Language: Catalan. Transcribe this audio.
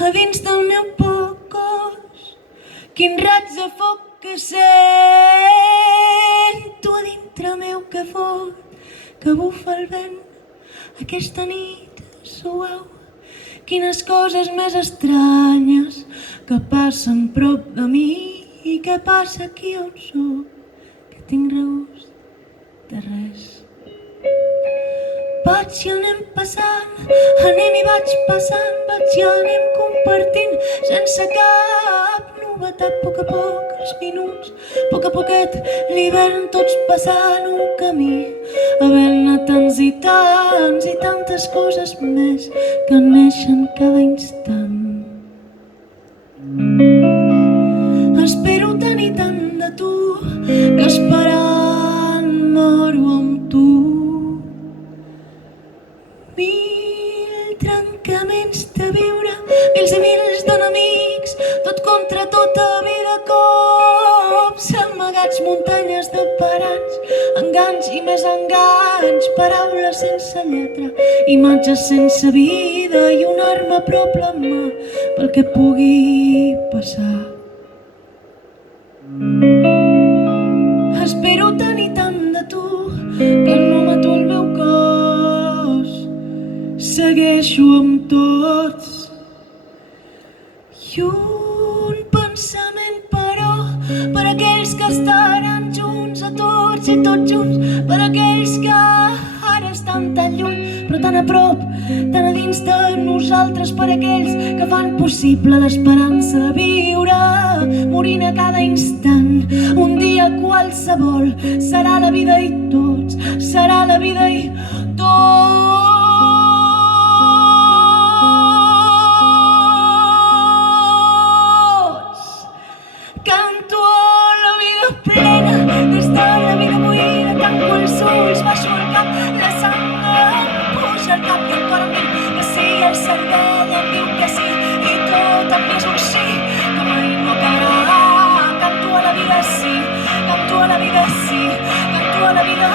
a dins del meu poc cos. Quin raig de foc que sento a dintre meu que fot, que bufa el vent aquesta nit suau. Quines coses més estranyes que passen prop de mi i què passa aquí on soc, que tinc regust de res. Vaig i anem passant, anem i vaig passant, vaig i anem compartint sense cap novetat. A poc els minuts, a poquet l'hivern, tots passant un camí, havent-ne tants i tants i tantes coses més que neixen cada instant. Espero tant i tant de tu que esperant moro amb tu. Mil trencaments de viure, mils i mils d'enemics, tot contra tota vida, cops amagats, muntanyes de parats, enganys i més enganys, paraules sense lletra, imatges sense vida i una arma a prop la mà pel que pugui passar. Espero tant i tant de tu que no mato el meu cos, segueixo amb tots. I un pensament, però, per aquells que estaran junts a tots i tots junts, per aquells que ara estan tan lluny però tan a prop, tan a dins de nosaltres, per aquells que fan possible l'esperança de viure, morint a cada instant. Un dia qualsevol serà la vida i tots, serà la vida i tots. Canto la vida plena, des de la vida buida, tanco els ulls, baixo el cap, la sang em puja al cap i el cor em diu que sí, el cervell em diu que sí, i tot em és un sí, que mai no acabarà. Canto a la vida sí, canto a la vida sí, canto a la vida